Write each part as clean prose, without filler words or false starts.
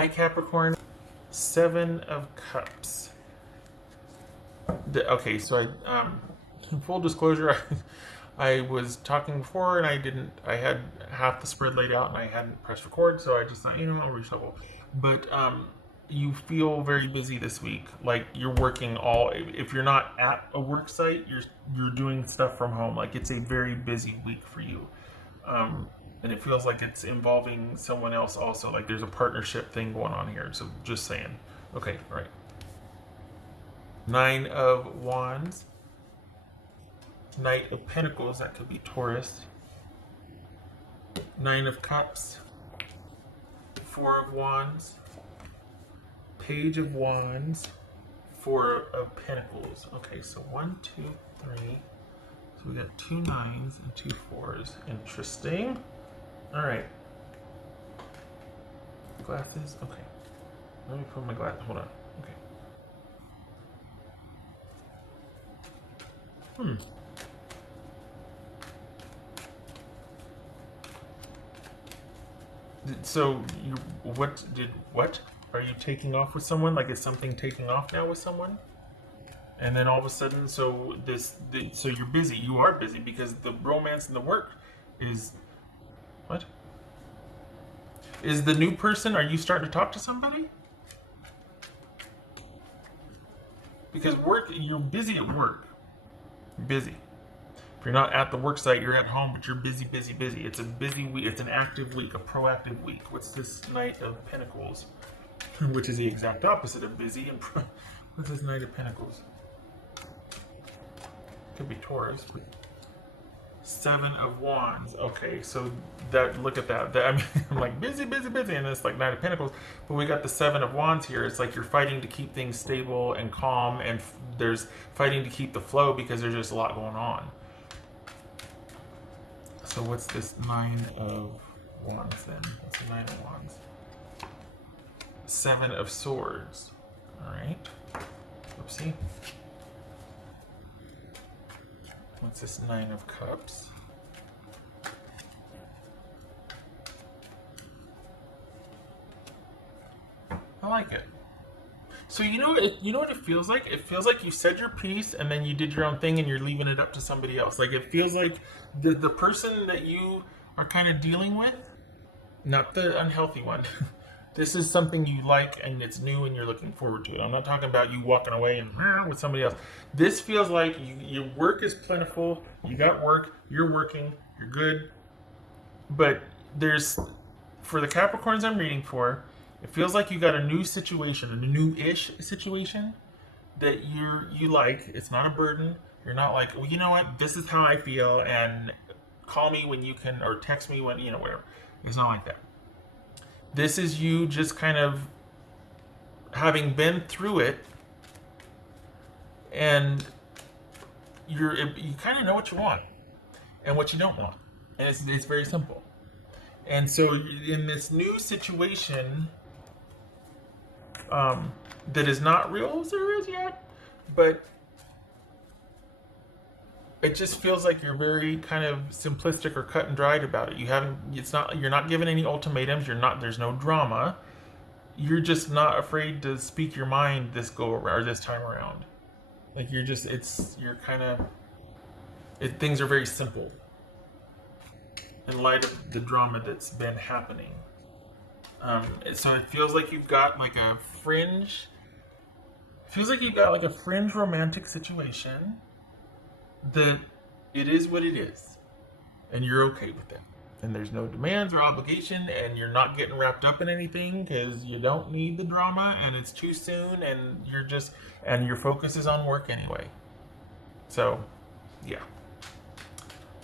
Hi Capricorn, Seven of Cups. Okay, so full disclosure, I was talking before and I had half the spread laid out and I hadn't pressed record, so I just thought, I'll reshuffle. But you feel very busy this week, like you're working if you're not at a work site, you're doing stuff from home. Like it's a very busy week for you. And it feels like it's involving someone else also. Like there's a partnership thing going on here. So just saying. Okay, all right. Nine of Wands. Knight of Pentacles. That could be Taurus. Nine of Cups. Four of Wands. Page of Wands. Four of Pentacles. Okay, so 1, 2, 3. So we got 2 9s and 2 4s. Interesting. All right. Glasses. Okay. Let me put my glasses. Hold on. Okay. So what? Are you taking off with someone? Like is something taking off now with someone? And then all of a sudden, so you're busy. You are busy because the romance and the work is what? Is the new person? Are you starting to talk to somebody? Because you're busy at work. You're busy. If you're not at the work site, you're at home, but you're busy, busy, busy. It's a busy week. It's an active week, a proactive week. What's this Knight of Pentacles? Which is the exact opposite of busy. And what's this Knight of Pentacles? Could be Taurus. Seven of Wands. Okay, so look at that. I mean, I'm like busy, busy, busy, and it's like Knight of Pentacles. But we got the Seven of Wands here. It's like you're fighting to keep things stable and calm, and there's fighting to keep the flow because there's just a lot going on. So what's this Nine of Wands then? What's the Nine of Wands? Seven of Swords. All right. Oopsie. What's this Nine of Cups? I like it. So you know what it feels like? It feels like you said your piece and then you did your own thing and you're leaving it up to somebody else. Like it feels like the person that you are kind of dealing with, not the unhealthy one. This is something you like and it's new and you're looking forward to it. I'm not talking about you walking away and with somebody else. This feels like your work is plentiful. You got work. You're working. You're good. But for the Capricorns I'm reading for, it feels like you got a new situation, a new-ish situation that you like. It's not a burden. You're not like, well, you know what? This is how I feel, and call me when you can, or text me when, whatever. It's not like that. This is you just kind of having been through it, and you kind of know what you want and what you don't want, and it's very simple. And so in this new situation that is not real serious yet, but it just feels like you're very kind of simplistic or cut and dried about it. You're not given any ultimatums. There's no drama. You're just not afraid to speak your mind this time around. Like things are very simple in light of the drama that's been happening. So it feels like you've got like a fringe romantic situation that it is what it is, and you're okay with that. And there's no demands or obligation, and you're not getting wrapped up in anything because you don't need the drama, and it's too soon, and your focus is on work anyway. So, yeah.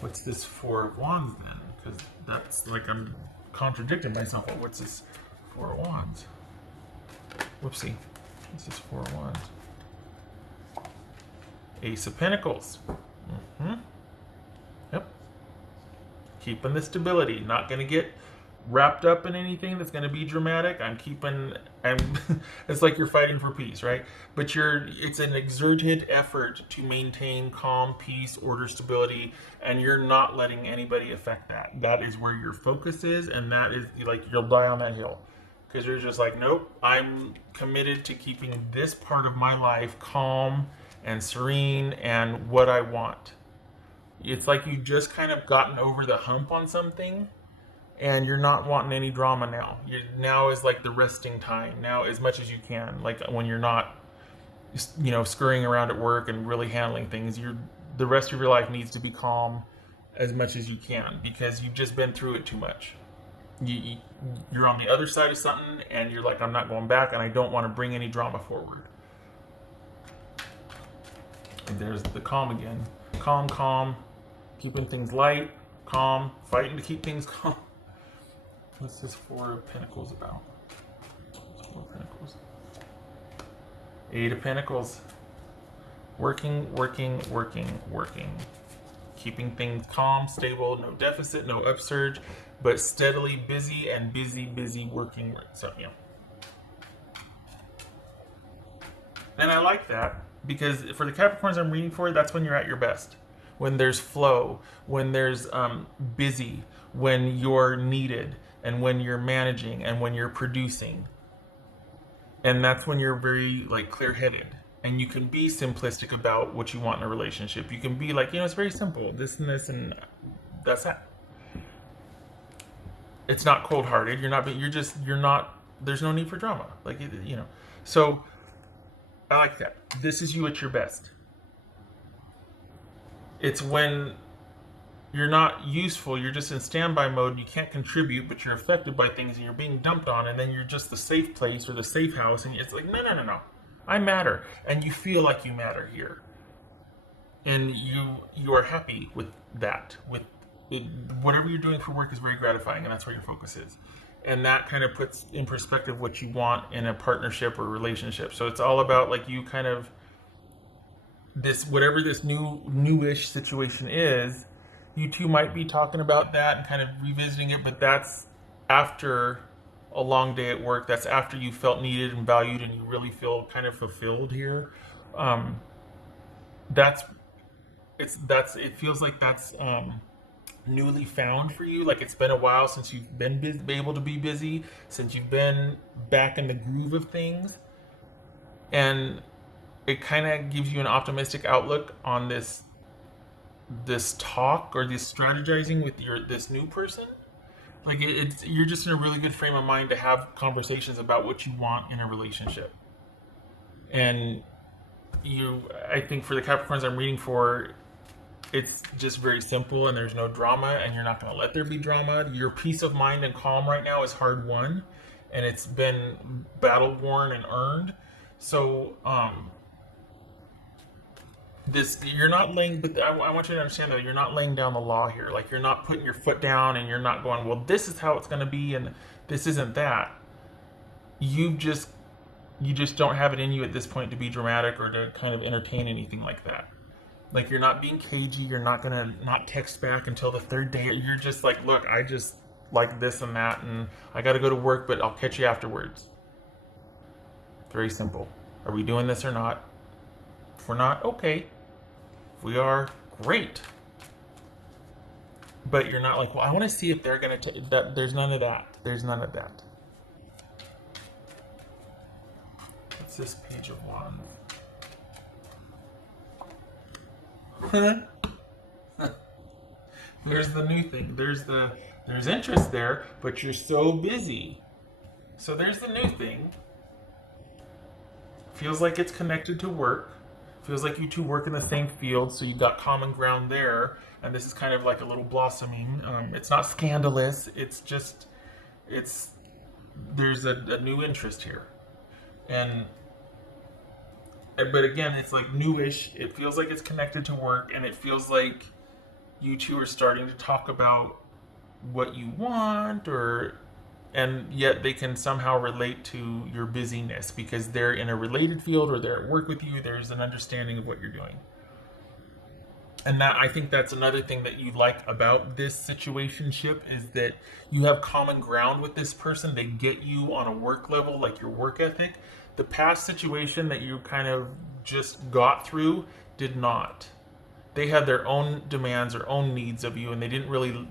What's this Four of Wands then? Because that's like I'm contradicting myself. What's this Four of Wands? Whoopsie. What's this Four of Wands? Ace of Pentacles. Yep. Keeping the stability. Not going to get wrapped up in anything that's going to be dramatic. It's like you're fighting for peace, right? But it's an exerted effort to maintain calm, peace, order, stability, and you're not letting anybody affect that. That is where your focus is, and that is like you'll die on that hill because you're just like, nope, I'm committed to keeping this part of my life calm and serene and what I want. It's like you just kind of gotten over the hump on something and you're not wanting any drama now. Now is like the resting time. Now, as much as you can, like when you're not, scurrying around at work and really handling things, the rest of your life needs to be calm as much as you can because you've just been through it too much. You're on the other side of something and you're like, I'm not going back and I don't want to bring any drama forward. And there's the calm again. Calm, calm, keeping things light, calm, fighting to keep things calm. What's this Four of Pentacles about? Four of Pentacles. Eight of Pentacles. Working, working, working, working. Keeping things calm, stable, no deficit, no upsurge, but steadily busy and busy working. So, And I like that because for the Capricorns I'm reading for, that's when you're at your best. When there's flow, when there's busy, when you're needed, and when you're managing, and when you're producing. And that's when you're very clear-headed. And you can be simplistic about what you want in a relationship. You can be like, it's very simple. This and this and that's that. It's not cold-hearted. You're not, there's no need for drama. So I like that. This is you at your best. It's when you're not useful, you're just in standby mode, you can't contribute, but you're affected by things and you're being dumped on, and then you're just the safe place or the safe house, and it's like, no. I matter. And you feel like you matter here. And you are happy with that. With whatever you're doing for work is very gratifying, and that's where your focus is. And that kind of puts in perspective what you want in a partnership or relationship. So it's all about you kind of whatever this newish situation is, you two might be talking about that and kind of revisiting it, but that's after a long day at work. That's after you felt needed and valued and you really feel kind of fulfilled here. It feels like that's newly found for you. Like it's been a while since you've been able to be busy, since you've been back in the groove of things. And it kind of gives you an optimistic outlook on this talk or this strategizing with this new person. You're just in a really good frame of mind to have conversations about what you want in a relationship. And I think for the Capricorns I'm reading for, it's just very simple and there's no drama and you're not going to let there be drama. Your peace of mind and calm right now is hard won and it's been battle worn and earned. So, you're not laying, but I want you to understand that you're not laying down the law here. Like you're not putting your foot down and you're not going, well, this is how it's going to be and this isn't that. You just don't have it in you at this point to be dramatic or to kind of entertain anything like that. Like you're not being cagey. You're not going to not text back until the third day. You're just like, look, I just like this and that and I got to go to work, but I'll catch you afterwards. Very simple. Are we doing this or not? If we're not, okay. If we are, great. But you're not like, well, I want to see if they're going to that. There's none of that. There's none of that. What's this Page of Wands? There's the new thing. There's interest there, but you're so busy. So there's the new thing. Feels like it's connected to work. Feels like you two work in the same field, so you've got common ground there. And this is kind of like a little blossoming. It's not scandalous. It's just, there's a new interest here. But again, it's like newish. It feels like it's connected to work, and it feels like you two are starting to talk about what you want, and yet they can somehow relate to your busyness because they're in a related field or they're at work with you. There's an understanding of what you're doing. And that, I think that's another thing that you like about this situationship is that you have common ground with this person. They get you on a work level, like your work ethic. The past situation that you kind of just got through did not. They had their own demands, their own needs of you, and they didn't really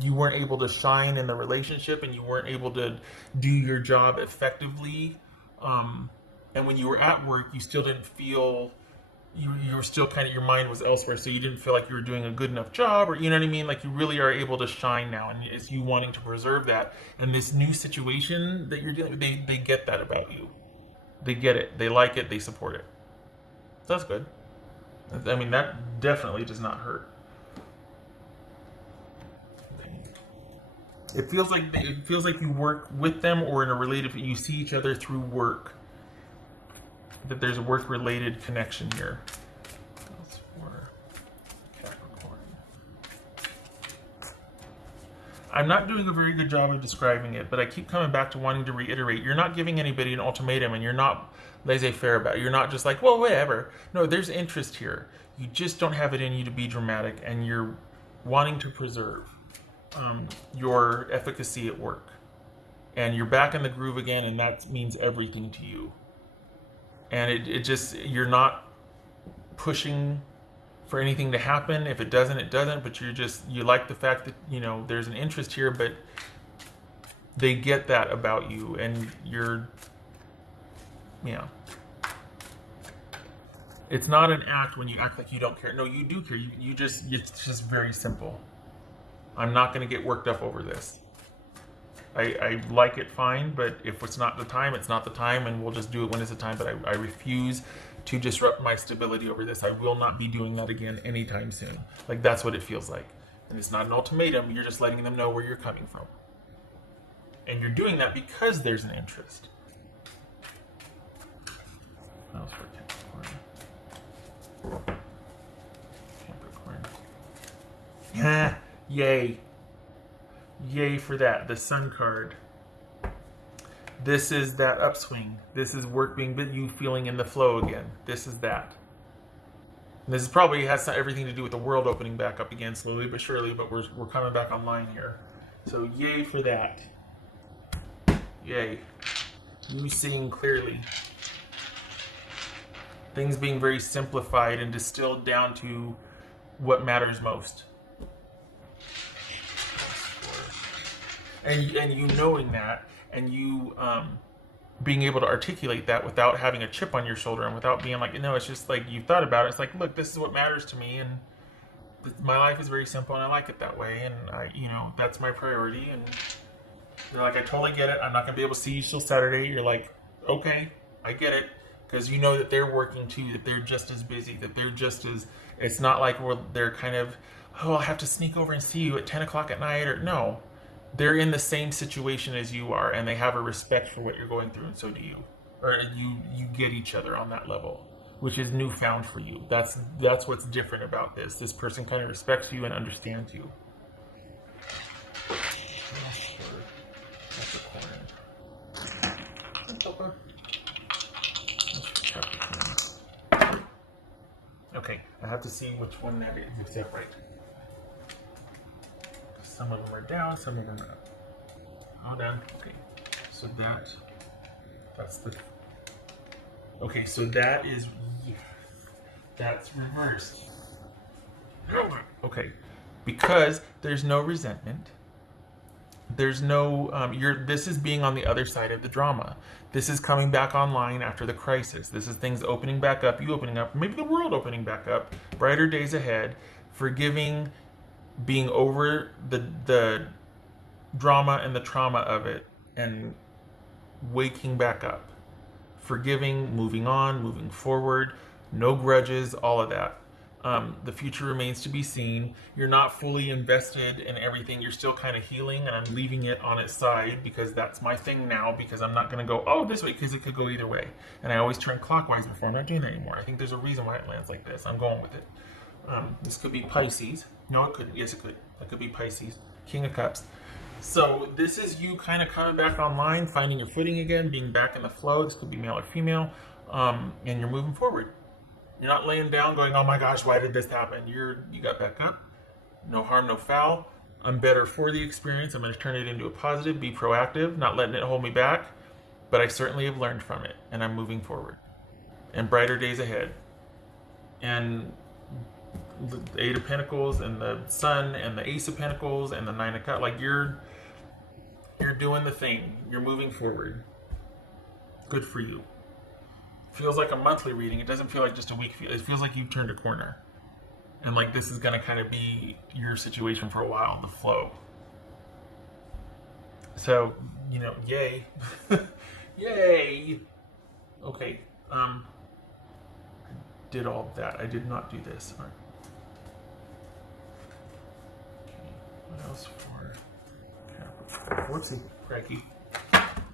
you weren't able to shine in the relationship and you weren't able to do your job effectively. And when you were at work, you still didn't feel, you were still kind of, your mind was elsewhere, so you didn't feel like you were doing a good enough job, or you know what I mean? Like, you really are able to shine now, and it's you wanting to preserve that. And this new situation that you're dealing with, they get that about you. They get it. They like it. They support it. That's good. I mean, that definitely does not hurt. It feels like you work with them or in a related. You see each other through work. That there's a work-related connection here. That's for Capricorn. I'm not doing a very good job of describing it, but I keep coming back to wanting to reiterate. You're not giving anybody an ultimatum, and you're not laissez-faire about it. You're not just like, well, whatever. No, there's interest here. You just don't have it in you to be dramatic, and you're wanting to preserve your efficacy at work. And you're back in the groove again, and that means everything to you. And it just, you're not pushing for anything to happen. If it doesn't, it doesn't. But you like the fact that, there's an interest here, but they get that about you, and it's not an act when you act like you don't care. No, you do care. It's just very simple. I'm not going to get worked up over this. I like it fine, but if it's not the time, it's not the time, and we'll just do it when it's the time. But I refuse to disrupt my stability over this. I will not be doing that again anytime soon. Like, that's what it feels like. And it's not an ultimatum. You're just letting them know where you're coming from. And you're doing that because there's an interest. That was for Capricorn. Capricorn. Yay. Yay for that. The Sun card. This is that upswing. This is work being, you feeling in the flow again. This is that. And this is probably has everything to do with the world opening back up again, slowly but surely, but we're coming back online here. So yay for that. Yay. You seeing clearly. Things being very simplified and distilled down to what matters most. And you knowing that, and you being able to articulate that without having a chip on your shoulder, and without being like, no, it's just like, you've thought about it. It's like, look, this is what matters to me, and my life is very simple, and I like it that way, and that's my priority. And they're like, I totally get it. I'm not gonna be able to see you till Saturday. You're like, okay, I get it, because you know that they're working too, that they're just as busy, that they're just as. It's not like they're kind of, oh, I'll have to sneak over and see you at 10 o'clock at night, or no. They're in the same situation as you are, and they have a respect for what you're going through, and so do you. Or you get each other on that level, which is newfound for you. That's what's different about this. This person kind of respects you and understands you. Okay, I have to see which one that is. Is that right? Some of them are down, some of them are up. All down. Okay. So that's the. Okay, so that's reversed. Okay, because there's no resentment. There's no this is being on the other side of the drama. This is coming back online after the crisis. This is things opening back up, you opening up, maybe the world opening back up, brighter days ahead, forgiving, being over the drama and the trauma of it, and waking back up, forgiving, moving on, moving forward, no grudges, all of that. The future remains to be seen. You're not fully invested in everything. You're still kind of healing, and I'm leaving it on its side because that's my thing now, because I'm not going to go, oh, this way, because it could go either way. And I always turn clockwise before. I'm not doing that anymore. I think there's a reason why it lands like this. I'm going with it. This could be Pisces. No, it couldn't. Yes, it could. That could be Pisces. King of Cups. So this is you kind of coming back online, finding your footing again, being back in the flow. This could be male or female. And you're moving forward. You're not laying down going, oh my gosh, why did this happen? You got back up. No harm, no foul. I'm better for the experience. I'm going to turn it into a positive, be proactive, not letting it hold me back. But I certainly have learned from it, and I'm moving forward. And brighter days ahead. And the Eight of Pentacles and the Sun and the Ace of Pentacles and the Nine of Cups. Like you're doing the thing. You're moving forward. Good for you. Feels like a monthly reading. It doesn't feel like just a week. It feels like you've turned a corner. And like this is going to kind of be your situation for a while, the flow. So, you know, yay. Yay. Okay. Did all of that. I did not do this. All right. Okay. What else for Capricorn? Whoopsie. Cracky.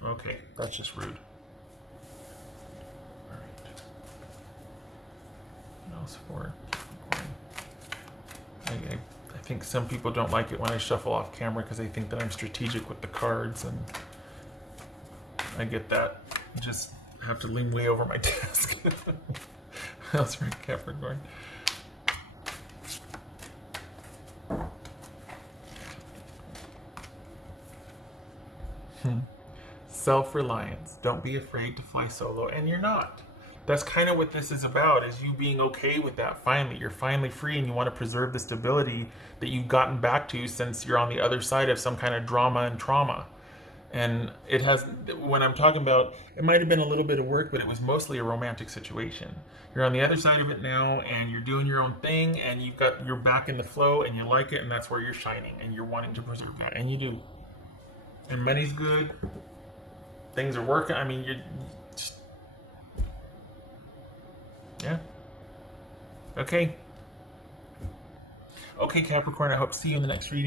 Okay. That's just rude. All right. What else for Capricorn? I think some people don't like it when I shuffle off camera because they think that I'm strategic with the cards, and I get that. I just have to lean way over my desk. What else for Capricorn? Self-reliance. Don't be afraid to fly solo, and you're not. That's kind of what this is about, is you being okay with that finally. You're finally free and you want to preserve the stability that you've gotten back to since you're on the other side of some kind of drama and trauma. And it has, when I'm talking about, it might have been a little bit of work, but it was mostly a romantic situation. You're on the other side of it now and you're doing your own thing and you're back in the flow and you like it, and that's where you're shining and you're wanting to preserve that, and you do. And money's good. Things are working. I mean, you're just, yeah. Okay. Okay, Capricorn, I hope to see you in the next reading.